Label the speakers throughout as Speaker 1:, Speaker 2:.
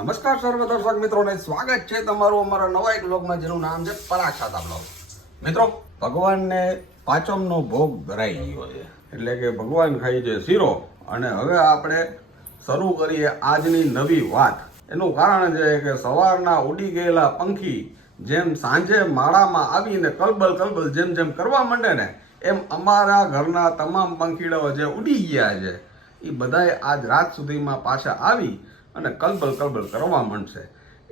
Speaker 1: નમસ્કાર સર્વ દર્શક મિત્રોને. સ્વાગત છે તમારું અમારા નવા એક બ્લોગમાં જેનું નામ છે પરાક્ષાતા બ્લોગ મિત્રો, ભગવાનને પાંચમનો ભોગ ધરાઈ ગયો છે. એટલે કે ભગવાન ખાઈ છે શીરો. અને હવે આપણે શરૂ કરીએ આજની નવી વાત. એનું કારણ છે કે સવારના ઉડી ગયેલા પંખી જેમ સાંજે માળામાં આવીને કલબલ કલબલ જેમ જેમ કરવા માંડે ને, એમ અમારા ઘરના તમામ પંખીડાઓ જે ઉડી ગયા છે એ બધાએ આજ રાત સુધીમાં પાછા આવી અને કલબલ કલબલ કરવા માંડશે.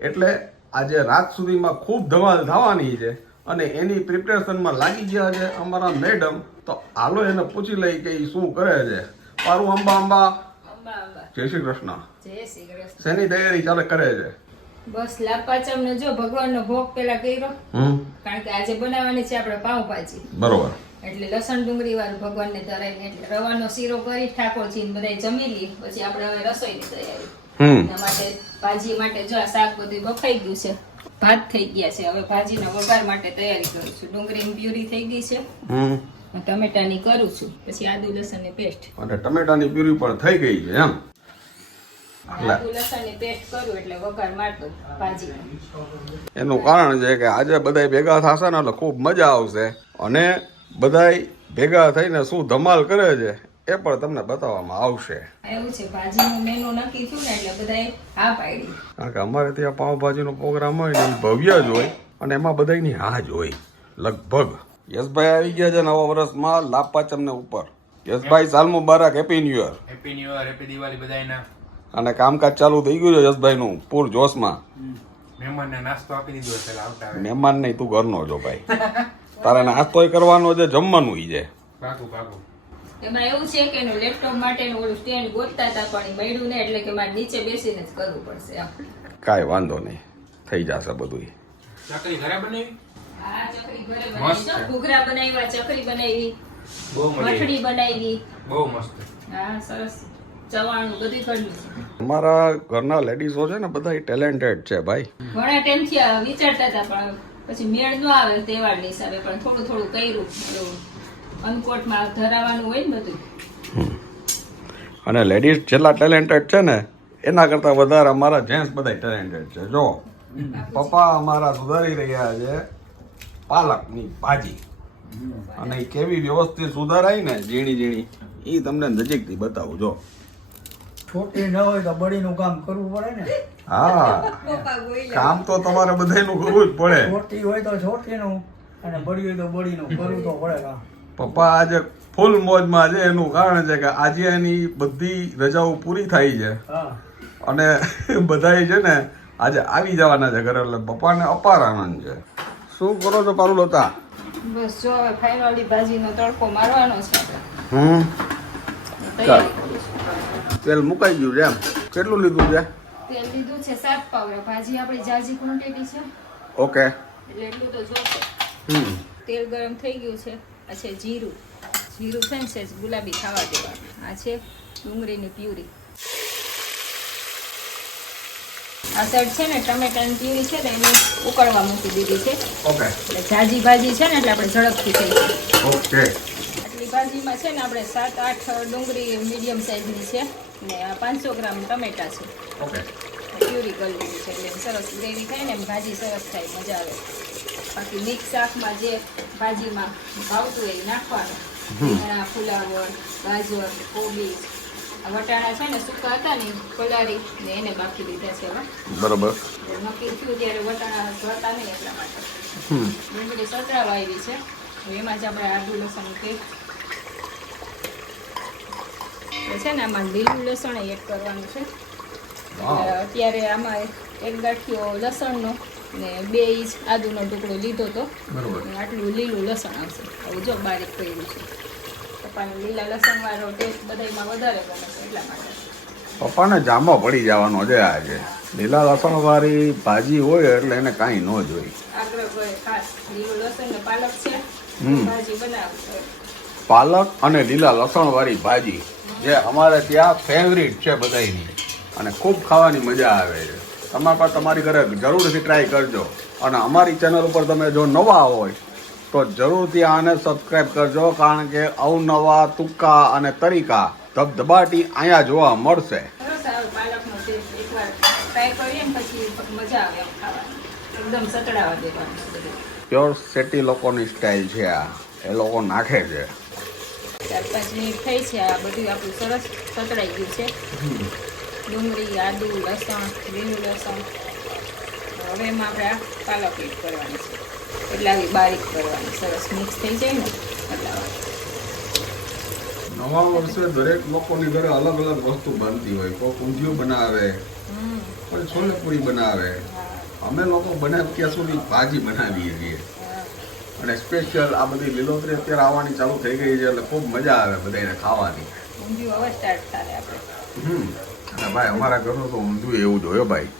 Speaker 1: એટલે આજે રાત સુધીમાં ખૂબ ધમાલ થવાની છે અને એની પ્રિપેરેશનમાં લાગી ગયા છે અમારા મેડમ. તો હાલો એને પૂછી લઈ કે એ શું કરે છે. પારું અંબા અંબા. જય શ્રી કૃષ્ણ. શેની તૈયારી ચાલે કરે છે?
Speaker 2: બસ લાપાચમ ને જો ભગવાનનો ભોગ પેલા કર્યો. કારણ કે આજે બનાવવાની છે આપણે પાઉંભાજી.
Speaker 1: બરોબર.
Speaker 2: એટલે લસણ ડુંગળી વાળું ભગવાનને ધરાઈને એટલે રવાનો શીરો કરી ઠાકોરજી ને બધા જમી લઈએ પછી આપણે હવે રસોઈની તૈયારી. એના માટે ભાજી માટે જો આ શાક બધું બફાઈ ગયું છે. ભાત થઈ ગયા છે. હવે ભાજીના વઘાર માટે તૈયારી કરું છું. ડુંગળીની પ્યુરી થઈ ગઈ છે.
Speaker 1: હમ.
Speaker 2: ટમેટાની કરું છું. પછી આદુ લસણની પેસ્ટ.
Speaker 1: અને ટમેટાની પ્યુરી પણ થઈ ગઈ છે એમ? એનું કારણ છે કે આજે બધાય ભેગા થશે ને એટલે ખૂબ મજા આવશે. અને બધાય ભેગા થઈને શું ધમાલ કરે છે? એ પણ તમને બતાવવામાં આવશે.
Speaker 2: એવું છે ભાજીનું મેનુ નક્કી થયું ને એટલે બધાએ હા પાડી.
Speaker 1: કારણ કે અમારે ત્યાં પાવભાજીનો પ્રોગ્રામ હોય ને એ ભવ્ય જ હોય અને એમાં બધાયની હા જ હોય. લગભગ. યશભાઈ આવી ગયા છે નવા વર્ષમાં લાપાચમ પાંચમને ઉપર. યશભાઈ સાલ મુબારક happy new year
Speaker 3: happy new year happy Diwali બધાયના.
Speaker 1: અને કામકાજ ચાલુ થઈ ગયું છે યશભાઈનું પૂર જોશમાં.
Speaker 3: મહેમાનને નાસ્તો આપી દીધો છે આવતા
Speaker 1: મહેમાન નહીં તું ઘરનો જો ભાઈ. તારે નાસ્તોય કરવાનો છે જમવાનું છે.
Speaker 3: પાકું પાકું
Speaker 2: એમાં એવું છે કે એનું લેપટોપ માટેનું ઓલું સ્ટેન્ડ ગોતતા હતા પણ મળ્યું ને એટલે કે મારે નીચે બેસીને જ કરવું પડશે એમ.
Speaker 1: કાંઈ વાંધો નહીં. થઈ જશે બધું
Speaker 3: ચકરી ઘરે બનાવી?
Speaker 2: હા ચકરી ઘરે બનાવી. ઘૂઘરા બનાવ્યા ચકરી બનાવી મઠડી બનાવી.
Speaker 3: બહુ મસ્ત.
Speaker 2: હા સરસ.
Speaker 1: અમારા ઘરના લેડીઝો છે ને બધા ટેલેન્ટેડ છે ભાઈ.
Speaker 2: ઘણા ટાઈમથી થી વિચારતા હતા પણ પછી મેળ ન આવે તહેવારની હિસાબે પણ થોડું થોડું કર્યું અનકોટમાં ધરાવાનું હોય ને બધું.
Speaker 1: અને લેડીઝ જેટલા ટેલેન્ટેડ છે ને એના કરતાં વધારે અમારા જેન્ટ્સ બધા ટેલેન્ટેડ છે. જો પપ્પા અમારા સુધારી રહ્યા છે પાલકની ભાજી. અને એ કેવી વ્યવસ્થિત સુધારાય ને ઝીણી ઝીણી એ તમને નજીકથી બતાવું જો.
Speaker 4: છોટી ન હોય તો બળીનું કામ કરવું પડે ને.
Speaker 1: હા કામ તો તમારે બધાયનું કરવું જ પડે.
Speaker 4: છોટી હોય તો છોટીનું અને બળી હોય તો બળીનું કરવું તો પડે કામ.
Speaker 1: પપ્પા આજે ફૂલ મોજમાં છે એનું કારણ છે કે આજે એની બધી રજાઓ પૂરી થાય છે. અને બધાય છે ને આજે આવી જવાના છે ઘરે એટલે પપ્પાને અપાર આનંદ છે. શું કરો છો પારું લતા
Speaker 2: બસ જો હવે ફાઇનલી ભાજીનો તડકો મારવાનો છે
Speaker 1: હમ. તેલ મુકાઈ ગયું છે એમ. કેટલું લીધું છે?
Speaker 2: તેલ લીધું છે સાત પાવડા. ભાજી આપણી જાજી ક્વોન્ટિટી છે.
Speaker 1: ઓકે.
Speaker 2: એટલે એટલું તો જોશે.
Speaker 1: હમ.
Speaker 2: તેલ ગરમ થઈ ગયું છે. આ છે જીરું. જીરું છે ને સહેજ ગુલાબી ખાવા દેવાનું. આ છે ડુંગળીની પ્યુરી. આ સાઈડ છે ને ટમેટાની પ્યુરી છે ને એને ઉકળવા મૂકી દીધી છે.
Speaker 1: ઓકે.
Speaker 2: એટલે જાજી ભાજી છે ને એટલે આપણે ઝડપથી થઈ
Speaker 1: ઓકે.
Speaker 2: આટલી ભાજીમાં છે ને આપણે સાત આઠ ડુંગળી મીડિયમ સાઈઝની છે. ને આ પાંચસો ગ્રામ ટમેટા છે.
Speaker 1: ઓકે.
Speaker 2: પ્યુરી કરી લીધી છે. એટલે સરસ ગ્રેવી થાય ને એમ ભાજી સરસ થાય મજા આવે. બાકી મિક્સ શાકમાં જે ભાજીમાં ભાવતું હોય એ નાખવાનું. રીંગણા ફુલાવર ગાજર કોબી વટાણા છે ને સૂકા હતા ને પલાળી ને એને બાફી લીધા છે હવે.
Speaker 1: બરોબર.
Speaker 2: નક્કી થયું ત્યારે વટાણા હતા નહીં એટલા માટે. ડુંગળી સતરાવા આવી છે. એમાં જ આપણે આદુ લસણ કે છે ને આમાં લીલું લસણ એડ કરવાનું છે. અત્યારે આમાં એક ગાંઠિયો લસણનો ને બે ઇંચ આદુનો ટુકડો લીધો તો આટલું લીલું લસણ આવશે. આવું જો બારીક કર્યું છે. પપ્પાને લીલા લસણ વાળો ટેસ્ટ બધામાં વધારે ગમે છે એટલા માટે.
Speaker 1: પપ્પાને જામો પડી જવાનો છે આજે. લીલા લસણ વાળી ભાજી હોય એટલે એને કાંઈ ન જોઈ
Speaker 2: આગ્રહ ખાસ લીલું લસણ ને પાલક છે
Speaker 1: હમ.
Speaker 2: ભાજી બનાવશે
Speaker 1: પાલક અને લીલા લસણ વાળી ભાજી જે અમારે ત્યાં ફેવરિટ છે બધાયની. અને ખૂબ ખાવાની મજા આવે છે. તમારે પાસે તમારી ઘરે જરૂરથી ટ્રાય કરજો. અને અમારી ચેનલ ઉપર તમે જો નવા હોય તો જરૂરથી આને સબસ્ક્રાઈબ કરજો કારણ કે અવનવા તુક્કા અને તરીકા ધબધબાટી અહીંયા જોવા મળશે. પ્યોર સેટી લોકોની સ્ટાઇલ છે આ. એ લોકો નાખે છે.
Speaker 2: ચાર પાંચ મિનિટ થઈ છે આ બધું આપણું સરસ સતડાઈ ગયું છે. ડુંગળી આદુ લસણ લીલું લસણ. હવે એમાં આપણે આ પાલક એડ કરવાની છે. એટલે આવી બારીક કરવાની. સરસ મિક્સ થઈ જાય ને એટલે
Speaker 1: નવા વર્ષે દરેક લોકોની ઘરે અલગ અલગ વસ્તુ બનતી હોય. કોઈ ઊંધિયું બનાવે કોઈ છોલેપુરી બનાવે. અમે લોકો બને ત્યાં સુધી ભાજી બનાવીએ છીએ. અને સ્પેશિયલ આ બધી લીલોતરી અત્યારે આવવાની ચાલુ થઈ ગઈ છે એટલે ખૂબ મજા આવે બધાને ખાવાની.
Speaker 2: ઊંધિયું હવે સ્ટાર્ટ થાય આપણે.
Speaker 1: હમ. ભાઈ અમારા ઘરનું તો ઊંધું એવું જોયો ભાઈ.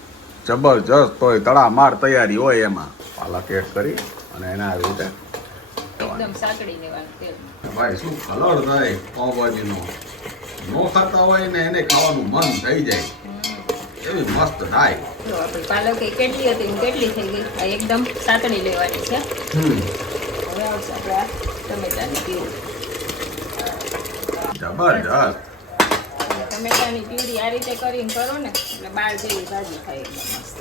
Speaker 1: જબરજસ્ત તોય તળા માર તૈયારી હોય એમાં. પાલક એડ કરી અને એના આવી રીતે ભાઈ શું કલર થાય પાઉભાજીનો નો ખાતા હોય ને એને ખાવાનું મન થઈ જાય. એવી મસ્ત થાય.
Speaker 2: પાલક કેટલી હતી કેટલી થઈ ગઈ? એકદમ સાંકળી લેવાની છે. હવે આવશે આપણે ટમેટાની
Speaker 1: જબરજસ્ત.
Speaker 2: ટમેટાની પ્યુરી આ રીતે કરીને કરો ને એટલે બાળ જેવી ભાજી થાય એકદમ મસ્ત.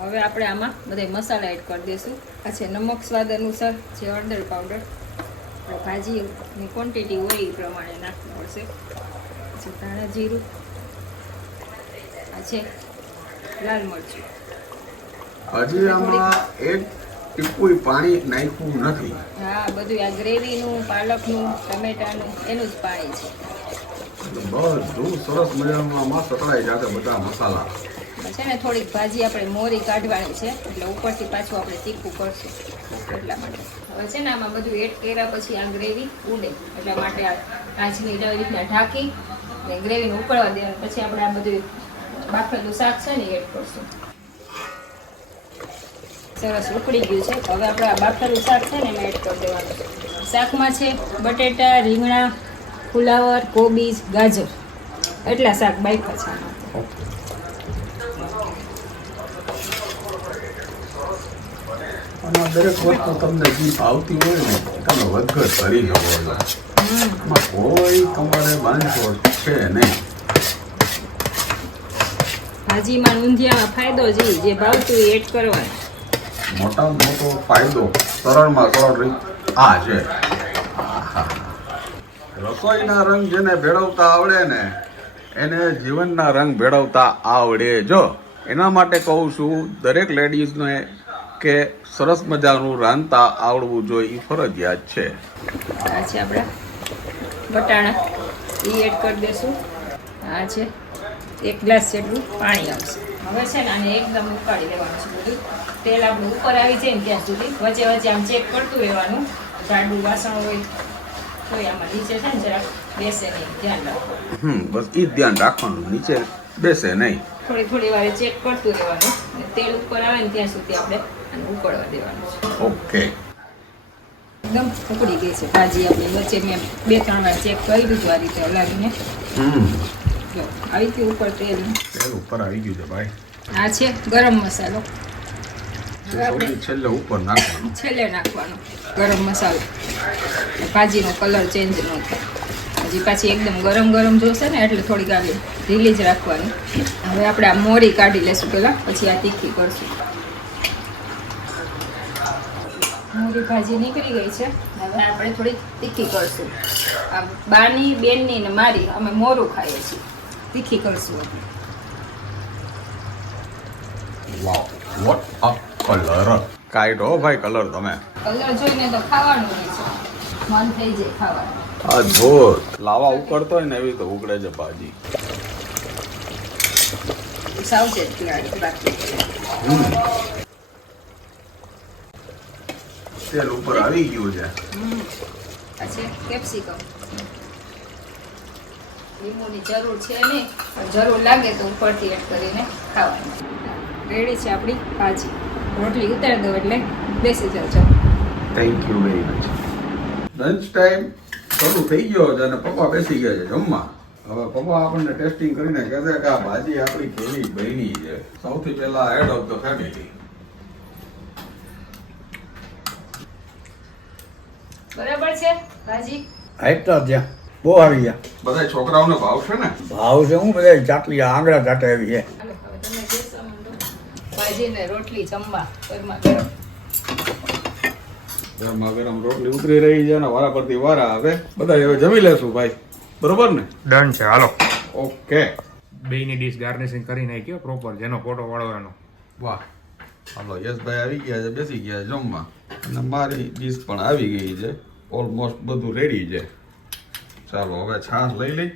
Speaker 2: હવે આપણે આમાં બધા મસાલા એડ કરી દઈશું. આ છે નમક સ્વાદ અનુસાર જે હળદર પાવડર આપણે ભાજીની ક્વોન્ટિટી હોય એ પ્રમાણે નાખવું પડશે. પછી ધાણા જીરું. આ છે લાલ મરચું.
Speaker 1: હજી આમાં એક ટીપુય પાણી નાખ્યું નથી.
Speaker 2: હા બધું આ ગ્રેવીનું પાલકનું ટમેટાનું એનું જ પાણી છે.
Speaker 1: બધું સરસ મજાનું આમાં સતળાઈ જાતે બધા મસાલા.
Speaker 2: છે ને થોડીક ભાજી આપણે મોરી કાઢવાની છે એટલે ઉપરથી પાછું આપણે તીખું કરશું એટલા માટે. હવે છે ને આમાં બધું એડ કર્યા પછી આ ગ્રેવી ઉડે એટલા માટે આ પાંચ મિનિટ રીતના ઢાંકી અને ગ્રેવીને ઉકળવા દેવાનું. પછી આપણે આ બધું બાફેલું શાક છે ને એડ કરશું. સરસ ઉકળી ગયું છે. હવે આપણે આ બાફેલું શાક છે ને એમાં એડ કરી દેવાનું. શાકમાં છે બટેટા રીંગણા ફુલાવર કોબીજ ગાજર. એટલા શાક બાઈકા છે. આમાં
Speaker 1: દરેક વસ્તુ તમને જે ભાવતી હોય ને તમે વધઘટ કરી શકો છો. કોઈ તમારે બાંધછોડ છે નહીં.
Speaker 2: ભાજીમાં ઊંધિયામાં ફાયદો જે જે ભાવતું એ એડ કરવાનો.
Speaker 1: મોટા મોટો ફાયદો સરળમાં સરળ રીત આ છે. રસોઈના રંગ જેને ભેળવતા આવડે ને, એને જીવનના રંગ ભેળવતા આવડે. જો, એના માટે કહું છું, દરેક લેડીઝને કે સરસ મજાનું રાંધતા આવડવું જોઈએ એ ફરજિયાત છે.
Speaker 2: આ છે આપણા વટાણા. એ એડ કરી દઈશું આ છે એક ગ્લાસ જેટલું પાણી આવશે. હવે છે ને આને એકદમ ઉકાળી લેવાનું છે બધું. તેલ આપણું ઉપર આવી જાય ને ત્યાં સુધી. વચ્ચે વચ્ચે આમ ચેક કરતું રહેવાનું. જાડું વાસણ હોય
Speaker 1: હમ બસ એ ધ્યાન રાખવાનું નીચે બેસે નહીં.
Speaker 2: થોડી થોડી વારે ચેક કરતું રહેવાનું તેલ ઉપર આવે ને ત્યાં સુધી આપણે ઉકળવા દેવાનું છે.
Speaker 1: ઓકે.
Speaker 2: એકદમ ઉકળી ગઈ છે ભાજી આપણી વચ્ચે મેં બે ત્રણ વાર ચેક કરી દીધું આ રીતે હલાવીને. આવી ગયું ઉપર તેલ.
Speaker 1: તેલ ઉપર આવી ગયું છે ભાઈ.
Speaker 2: આ છે ગરમ મસાલો.
Speaker 1: છેલ્લે ઉપર નાખવાનું.
Speaker 2: છેલ્લે નાખવાનું ગરમ મસાલો. ભાજીનો કલર ચેન્જ ન થાય. હજી પાછી એકદમ ગરમ ગરમ જોશે ને એટલે થોડીક આવી ઢીલી જ રાખવાની. હવે આપણે આ મોરી કાઢી લેશું પહેલાં પછી આ તીખી કરશું. મોરી ભાજી નીકળી ગઈ છે. હવે આપણે થોડી તીખી કરશું. આ બાની બેનની ને મારી અમે મોરું ખાઈએ છીએ. તીખી કરશું આપણે.
Speaker 1: Wow what a colour kite હો ભાઈ કલર તમે.
Speaker 2: કલર જોઈને તો ખાવાનું મન થઈ જાય ખાવાનું.
Speaker 1: અદ્ભુત. લાવા ઉકળતો હોય ને એવી તો ઉકળે છે ભાજી.
Speaker 2: સાવચેત
Speaker 1: તેલ ઉપર આવી ગયું છે.
Speaker 2: આ છે કેપ્સિકમ. લીંબુની જરૂર છે નહીં. જરૂર લાગે તો ઉપરથી એડ કરીને ખાવાનું. રેડી છે આપણી ભાજી. રોટલી ઉતારી દો એટલે બેસી જાવ
Speaker 1: thank you very much lunch time શરૂ થઈ ગયો છે અને પપ્પા બેસી ગયા છે જમવા. હવે પપ્પા આપણને ટેસ્ટિંગ કરીને કહેશે કે આ ભાજી આપણી કેવી બની છે. સૌથી પહેલા હેડ ઓફ ધ ફેમિલી
Speaker 2: બરાબર છે ભાજી?
Speaker 4: હાઈટર જ્યાં બહુ આવી ગયા.
Speaker 1: બધા છોકરાઓને ભાવશે ને?
Speaker 4: ભાવ છે હું બધા ચાટલી આંગળા ચાટે આવી છે
Speaker 2: હાલો, હવે તમે બેસો મંડો. ભાજી ને રોટલી જમવા ગરમ.
Speaker 1: ગરમા ગરમ રોટલી ઉતરી રહી છે ને વારા પરથી વારા આવે. બધા હવે જમી લેશું ભાઈ. બરોબર ને?
Speaker 3: ડન છે હાલો.
Speaker 1: ઓકે.
Speaker 3: બેની ડીશ ગાર્નિશિંગ કરી નાખ્યો પ્રોપર જેનો ફોટો વાળો એનો.
Speaker 1: વાહ. હાલો યશભાઈ આવી ગયા છે બેસી ગયા છે જમવા. અને મારી ડીશ પણ આવી ગઈ છે. ઓલમોસ્ટ બધું રેડી છે. ચાલો હવે છાશ લઈ લઈ.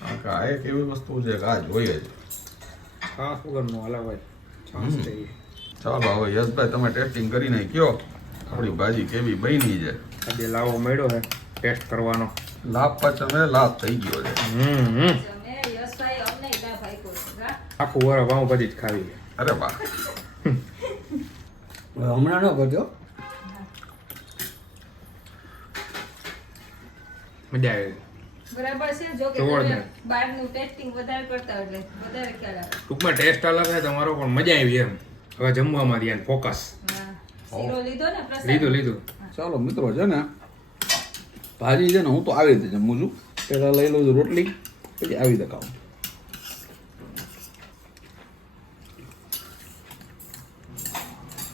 Speaker 1: કારણ કે આ એક એવી વસ્તુ છે કે આ જોઈએ જ.
Speaker 3: ખાસ વગરનો હલાવાય.
Speaker 1: છાસ.
Speaker 3: થઈ
Speaker 1: ચાલો હવે યશભાઈ તમે ટેસ્ટિંગ કરીને કયો. આપણી ભાજી કેવી બની છે?
Speaker 3: આજે લાવો મળ્યો છે ટેસ્ટ કરવાનો.
Speaker 1: લાભ પાછળ લાભ થઈ ગયો છે.
Speaker 3: હમ આખું વર પાઉંભાજી જ ખાવી
Speaker 1: અરે વાહ.
Speaker 4: હમણાં ન કરજો.
Speaker 3: મજા આવે.
Speaker 2: બરાબર છે? જો કે બહારનું ટેસ્ટિંગ વધારે કરતા એટલે વધારે ખ્યાલ આવે.
Speaker 3: ટૂંકમાં ટેસ્ટ અલગ છે તમારો પણ મજા આવી એમ. હવે જમવામાં ધ્યાન ફોકસ
Speaker 2: લીધો ને
Speaker 3: લીધું લીધું.
Speaker 1: ચાલો મિત્રો છે ને ભાજી છે ને હું તો આવી રીતે જમું છું. પહેલાં લઈ લઉં છું રોટલી પછી આવી રીતે ખાઉં.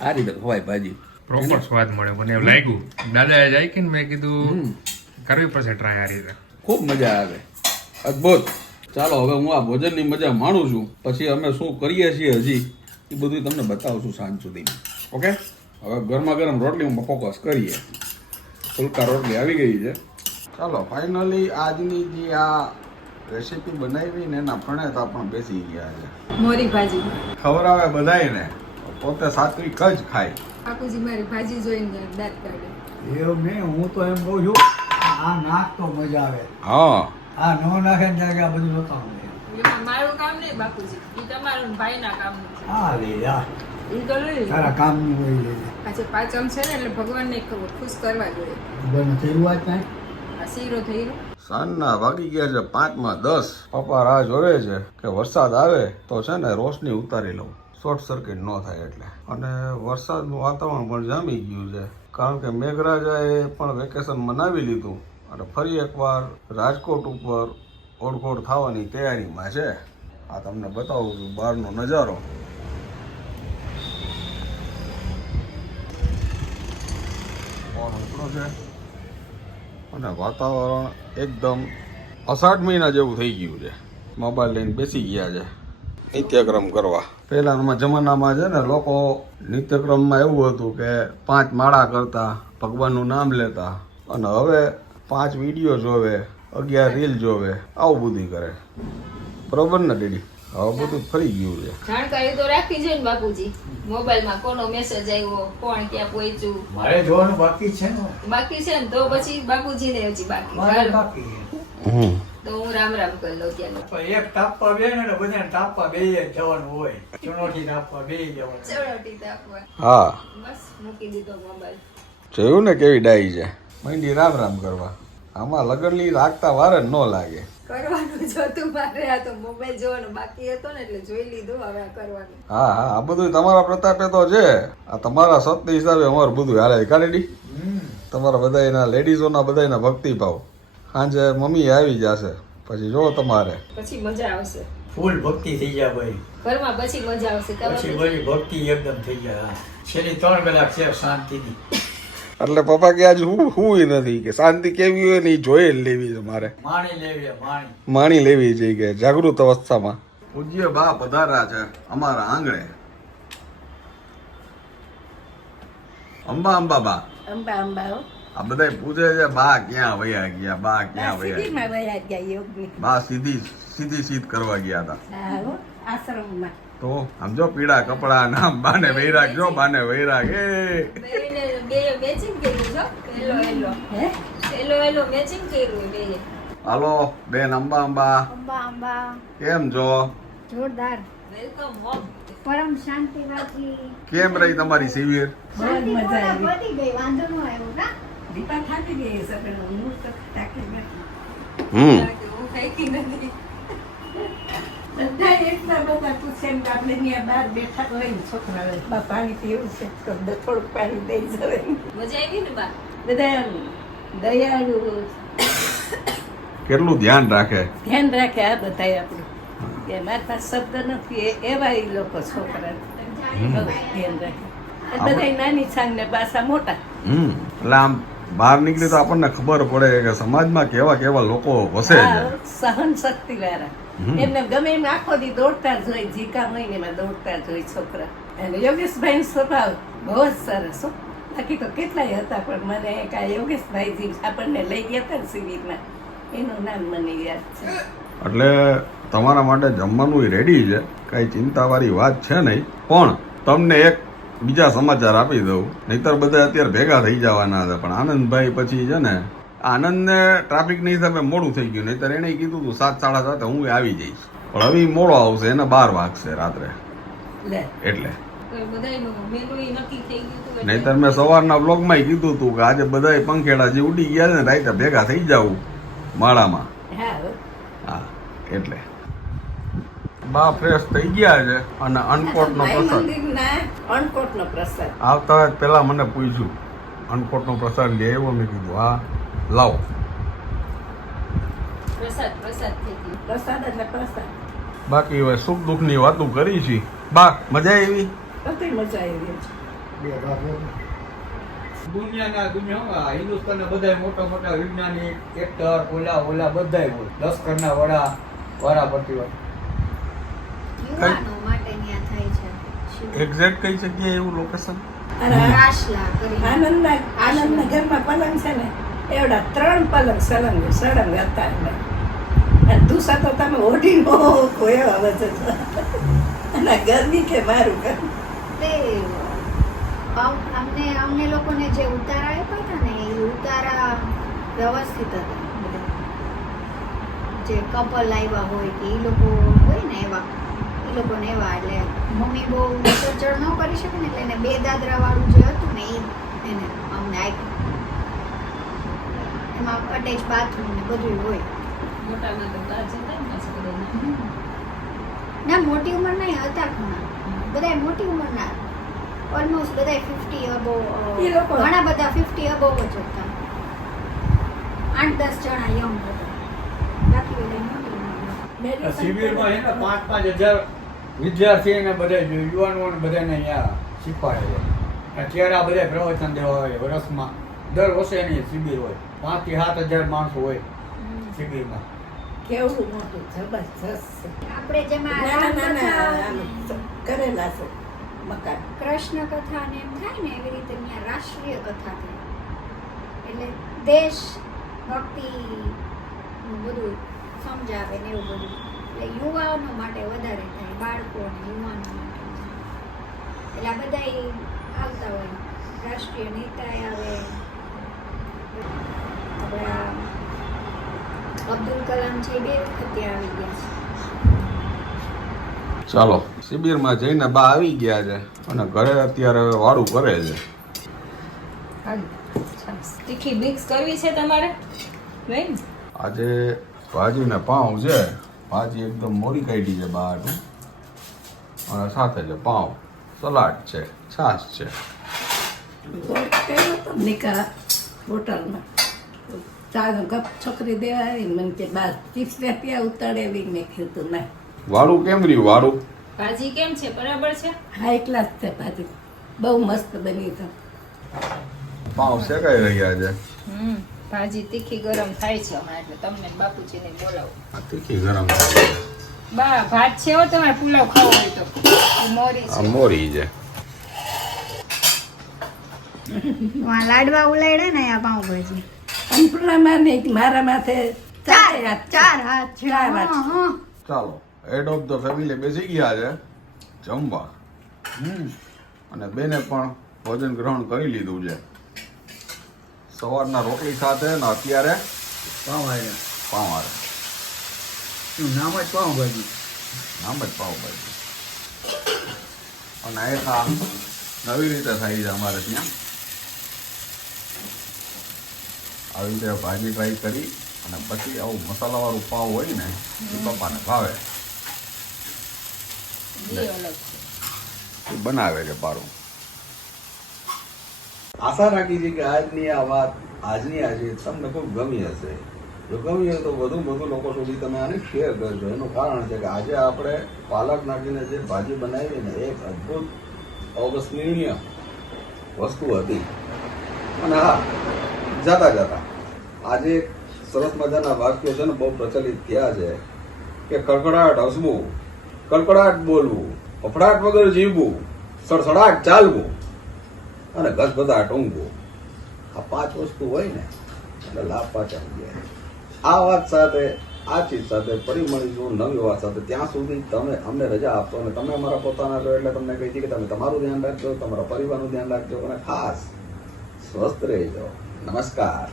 Speaker 1: આ રીતે ખવાય ભાજી.
Speaker 3: પ્રોપર સ્વાદ મળે મને એવું લાગ્યું. દાદા જાય કે મેં કીધું કરવી પડશે ટ્રાય આ રીતે.
Speaker 1: ખૂબ મજા આવે. અદ્ભુત. ચાલો હવે હું આ ભોજનની મજા માણું છું. પછી અમે શું કરીએ છીએ હજી એ બધું તમને બતાવશું સાંજ સુધીમાં. ઓકે? હવે ગરમા ગરમ રોટલીમાં ફોકસ કરીએ. ફુલકા રોટલી આવી ગઈ છે. ચાલો ફાઇનલી આજની જે આ રેસીપી બનાવી ને એના પ્રણેતા પણ બેસી ગયા છે.
Speaker 2: મોરી ભાજી.
Speaker 1: ખવડાવે બધાયને? પોતે સાત્વિક જ ખાય.
Speaker 2: કાકુજી મારી ભાજી જોઈને દાંત કાઢે.
Speaker 4: એવું નહીં હું તો એમ કહું છું આ નાખ તો મજા આવે.
Speaker 1: હા.
Speaker 4: આ ન નાખે ને ત્યારે આ બધું છે.
Speaker 2: મારું કામ નહીં બાપુજી એ તમારું ને ભાઈના છે.
Speaker 4: આ. લે. યાર હોય લે.
Speaker 2: આજે પાંચમ છે ને એટલે ભગવાનને ખુશ કરવા જોઈએ.
Speaker 4: બને થયું વાત કાંઈ?
Speaker 2: આ શીરો થઈ ગયો.
Speaker 1: સાંજના વાગી ગયા છે પાંચમાં દસ. પપ્પા રાહ જોવે છે કે વરસાદ આવે તો છે ને રોશની ઉતારી લઉં. શોર્ટ સર્કિટ ન થાય એટલે. અને વરસાદનું વાતાવરણ પણ જામી ગયું છે. કારણ કે મેઘરાજાએ પણ વેકેશન મનાવી લીધું. અને ફરી એકવાર રાજકોટ ઉપર ઓળખોડ થવાની તૈયારીમાં છે. આ તમને બતાવું છું બહારનો નજારો. પવન છે? અને વાતાવરણ એકદમ અષાઢ મહિના જેવું થઈ ગયું છે. મોબાઈલ લઈને બેસી ગયા છે. નિત્યક્રમ કરવા. પહેલાના જમાનામાં છે ને લોકો નિત્યક્રમમાં એવું હતું કે પાંચ માળા કરતા ભગવાનનું નામ લેતા. અને હવે પાંચ વીડિયો જોવે અગિયાર રીલ જોવે આવું બધું કરે. બરોબર ને દીદી હવે બધું ફરી ગયું છે.
Speaker 2: જાણકારી તો રાખવી જોઈએ ને બાપુજી. મોબાઈલમાં કોનો મેસેજ આવ્યો કોણ ક્યાં પહોંચ્યું?
Speaker 4: મારે જોવાનું બાકી છે ને.
Speaker 2: બાકી છે ને? તો પછી બાપુજીને હજી બાકી.
Speaker 4: મારે બાકી છે.
Speaker 2: તો હું રામ રામ કરી લઉં ત્યાં
Speaker 4: એક તાપવા બે ને બધા બધાને તાપવા બે જવાનું હોય. ચુનોટી તાપવા બે જવાનું.
Speaker 2: ચડોટી તાપવા.
Speaker 1: હા.
Speaker 2: બસ મૂકી દીધો મોબાઈલ.
Speaker 1: જોયું ને કેવી ડાઈ છે? મંડી રામ રામ કરવા. આમાં લગડલી રાખતા વાર ન લાગે.
Speaker 2: કરવાનું જો તું મારે આ તો મોબાઈલ જોવાનો બાકી હતો ને એટલે જોઈ લીધું હવે આ કરવાનું.
Speaker 1: હા હા આ બધું તમારા પ્રતાપે તો છે. આ તમારા સત્ય હિસાબે અમારું બધું હાલે. કાઢી તમારા બધાયના લેડીઝોના બધાયના ભક્તિભાવ. સાંજે મમ્મી આવી જશે. પછી જો તમારે.
Speaker 2: પછી મજા આવશે.
Speaker 4: ફૂલ ભક્તિ થઈ જાય ભાઈ.
Speaker 2: ઘરમાં પછી મજા આવશે.
Speaker 4: પછી બધી ભક્તિ એકદમ થઈ જાય છેલ્લી ત્રણ કલાક છે શાંતિની
Speaker 1: એટલે પપ્પા કે આજ હું હું નથી કે શાંતિ કેવી હોય ને એ જોઈ લેવી છે મારે.
Speaker 4: માણી લેવી માણી.
Speaker 1: માણી લેવી છે કે જાગૃત અવસ્થામાં. પૂજ્ય બા પધારા છે અમારા આંગણે. અંબા અંબા બા.
Speaker 5: અંબા અંબા
Speaker 1: આ બધા પૂછે છે બા ક્યાં વયા ગયા? બા ક્યાં વયા ગયા? બા સીધી સીધી સીધ કરવા ગયા હતા
Speaker 5: હા હો, આશ્રમમાં.
Speaker 1: તો આમ જો પીળા કપડા નામ બાને વૈરાગ જો બાને વૈરાગ એ.
Speaker 2: બે મેચિંગ કર્યું છો એલો એલો
Speaker 5: હે?
Speaker 2: એલો એલો મેચિંગ કર્યું બે
Speaker 1: હાલો બેન અંબા અંબા.
Speaker 5: અંબા અંબા.
Speaker 1: કેમ છો?
Speaker 5: જોરદાર.
Speaker 2: Welcome home.
Speaker 5: પરમ શાંતિવાદી.
Speaker 1: કેમ રહી તમારી શિબિર
Speaker 5: બહુ મજા આવી. વધી ગઈ વાંધો ન આવ્યો ના. દીપા થાકી ગઈ છે હું તો થાકી નથી.
Speaker 1: હમ.
Speaker 2: હું ખાઈતી નથી.
Speaker 5: બધા એટલા બધા પૂછે એમ આપણે ત્યાં બહાર બેઠા હોય ને બા પાણી પીવું છે તો થોડુંક પાણી દઈ જવાય
Speaker 2: મજા આવી ને બા?
Speaker 5: બધા દયાળુ.
Speaker 1: કેટલું ધ્યાન રાખે?
Speaker 5: ધ્યાન રાખે આ બધા આપણું. કે મારી પાસે શબ્દ નથી એ- એવા એ લોકો છોકરા. ધ્યાન રાખે. એ બધાય નાની છાંગ ને પાછા મોટા.
Speaker 1: હમ. એટલે આમ બહાર નીકળી તો આપણને ખબર પડે કે સમાજમાં કેવા કેવા લોકો વસે
Speaker 5: સહન શક્તિ વાળા. એમને ગમે એમ આખો દી દોડતા જ હોય જીકા એમાં દોડતા જ હોય છોકરા. અને યોગેશભાઈ સ્વભાવ બહુ જ સરસ હો. બાકી તો કેટલાય હતા પણ મને આ યોગેશભાઈજી આપણને લઈ ગયા હતા શિબિરમાં. એનું નામ મને યાદ છે.
Speaker 1: એટલે તમારા માટે જમવાનું રેડી છે કાંઈ ચિંતાવાળી વાત છે નહીં. પણ તમને એક બીજા સમાચાર આપી દઉં. નહીતર બધા અત્યારે ભેગા થઈ જવાના હતા પણ આનંદભાઈ પછી છે ને આનંદને ટ્રાફિકની હિસાબે મોડું થઈ ગયું નહીતર એણે કીધું હતું સાત સાડા સાતે હું આવી જઈશ. પણ હવે મોડો આવશે એને બાર વાગશે રાત્રે. એટલે.
Speaker 2: તો
Speaker 1: નહીતર મેં સવારના બ્લોગમાં કીધું હતું કે આજે બધાય પંખેડા જે ઉડી ગયા છે ને રાતે ભેગા થઈ જવું માળામાં.
Speaker 5: હા.
Speaker 1: એટલે. બા ફ્રેશ થઈ ગયા છે અને અનકોટનો
Speaker 5: નો
Speaker 1: પ્રસાદ.
Speaker 5: અનકોટ નો પ્રસાદ.
Speaker 1: આવતા પહેલા મને પૂછ્યું અનકોટનો પ્રસાદ લે એવો મેં કીધું હા. લાવો.
Speaker 2: પ્રસાદ પ્રસાદ
Speaker 5: પ્રસાદ એટલે પ્રસાદ.
Speaker 1: બાકી હવે સુખ દુઃખની વાતો કરી છે. બા મજા આવી?
Speaker 5: મજા આવી
Speaker 4: દુનિયાના દુનિયા હિન્દુસ્તાનના બધા મોટા મોટા વિજ્ઞાની એક્ટર ઓલા ઓલા બધાય હોય. લશ્કરના વડા હોય.
Speaker 6: થાય છે. શિવ.
Speaker 1: એક્ઝેક્ટ કઈ જગ્યાએ એવું લોકેશન
Speaker 6: આનંદ આનંદ
Speaker 5: આનંદના પલંગ છે ને. એવડા ત્રણ પલંગ સળંગ સળંગ હતા એટલે અને તું તો તમે ઓઢી નો કોઈ આવે છે અને ગરમી કે મારું ઘર
Speaker 6: અમને અમને લોકોને જે ઉતારા આપ્યા હતા ને, એ ઉતારા વ્યવસ્થિત હતા. જે કપલ આવ્યા હોય કે એ લોકો હોય ને એવા એ લોકોને એવા, એટલે મમ્મી બહુ ચડ ન કરી શકે ને, એટલે એને બે દાદરા વાળું જે હતું ને એ એને અમને આપ્યું. એમાં અટેચ બાથરૂમ ને બધું હોય.
Speaker 2: જતા ને
Speaker 6: મોટી ઉંમરના હતા ઘણા. બધા મોટી ઉંમરના. ઓલમોસ્ટ બધા ફિફ્ટી અબો
Speaker 5: એ લોકો-
Speaker 6: ઘણા બધા ફિફ્ટી અબો જ હતા. આઠ દસ જણા યંગ હતા. બાકી બધા.
Speaker 4: શિબિરમાં પાંચ પાંચ હજાર વિદ્યાર્થીઓને બધા યુવાનોને બધાને અહીંયા શીખવાડે છે. અત્યારે આ બધા પ્રવચન દેવા હોય વર્ષમાં. દર વર્ષે એની શિબિર હોય. પાંચથી સાત હજાર માણસો હોય શિબિરમાં
Speaker 5: કેવડું મોટું? જબરજસ્ત.
Speaker 6: આપણે જેમાં
Speaker 5: કરેલા છે મકાન.
Speaker 6: કૃષ્ણ કથા ને એમ થાય ને એવી રીતે ત્યાં રાષ્ટ્રીય કથા થાય એટલે દેશ ભક્તિ બધું સમજાવે ને એવું બધું. એટલે યુવાનો માટે વધારે થાય બાળકો અને યુવાનો માટે એટલે આ બધા આવતા હોય. રાષ્ટ્રીય નેતા આવે. આપણા અબ્દુલ કલામ છે બે વખત આવી ગયા છે.
Speaker 1: ચાલો શિબિરમાં જઈને બા આવી ગયા છે અને ઘરે અત્યારે હવે વાળું કરે છે.
Speaker 2: તીખી મિક્સ કરવી છે તમારે? નહીં?
Speaker 1: આજે ભાજી ને પાઉં છે. ભાજી એકદમ મોરી કાઢી છે બહાર અને સાથે છે પાઉં. સલાડ છે છાશ છે.
Speaker 5: હોટલમાં ચાનો ગપ છોકરી દેવા આવી મને કે બાર ચીપ્સ ત્યાં ઉતાડે એવી મેં કીધું ના.
Speaker 1: વાળું કેમ રહ્યું વાળું?
Speaker 2: ભાજી કેમ છે? બરાબર છે?
Speaker 5: હાઈ ક્લાસ છે ભાજી. બહુ મસ્ત બની છે.
Speaker 1: પાઉં કઈ રહ્યા છે.
Speaker 2: હમ ભાજી તીખી ગરમ થાય છે હમણાં એટલે તમને ને બાપુજીને બોલાવો.
Speaker 1: તીખી ગરમ થાય છે.
Speaker 2: બા ભાત છે હો તમારે પુલાવ ખાવો હોય તો. મોરી છે.
Speaker 1: મોરી છે.
Speaker 6: લાડવા ઉલાડ્યા ને આ પાઉંભાજી.
Speaker 5: અન્નપૂર્ણામાં ને મારા માથે ચાર હાથ
Speaker 6: ચાર હાથ
Speaker 5: ચાર હાથ.
Speaker 1: ચાલો હેડ ઓફ ધ ફેમિલી બેસી ગયા છે. જમવા. અને બેને પણ ભોજન ગ્રહણ કરી લીધું છે. સવારના રોટલી સાથે ને અત્યારે પાવારે
Speaker 4: પાવારે નામ જ પાવભાજી
Speaker 1: નામ જ પાવભાજી અને એ આ નવી રીતે થાય છે અમારે ત્યાં. આવી રીતે ભાજી ફ્રાય કરી અને પછી આવું મસાલાવાળું પાવ હોય ને એ પપ્પાને ભાવે.
Speaker 2: બે અલગ છે.
Speaker 1: એ બનાવે છે પારું. આશા રાખી છે કે આજની આ વાત આજની આજે તમને ખૂબ ગમી હશે. જો ગમી હોય તો વધુ વધુ લોકો સુધી તમે આને શેર કરજો. એનું કારણ છે કે આજે આપણે પાલક નાખીને જે ભાજી બનાવી ને એક અદ્ભુત અવસ્મરણીય વસ્તુ હતી. અને હા જાતા જાતા. આજે સરસ મજાના વાક્યો છે ને બહુ પ્રચલિત થયા છે કે કડકડાટ હસવું, કડકડાટ બોલવું, ફફડાટ વગર જીવવું, સડસડાટ ચાલવું અને ગસગસાટ ઊંઘવું. આ પાંચ વસ્તુ હોય ને, એટલે લાભ પાછા ગયા આ વાત સાથે, આ ચીજ સાથે ફરી મળીશું નવી વાત સાથે. ત્યાં સુધી તમે, અમને રજા આપશો અને તમે અમારા પોતાના છો એટલે તમને કહી કે તમે તમારું ધ્યાન રાખજો, તમારા પરિવારનું ધ્યાન રાખજો અને ખાસ સ્વસ્થ રહેજો. નમસ્કાર.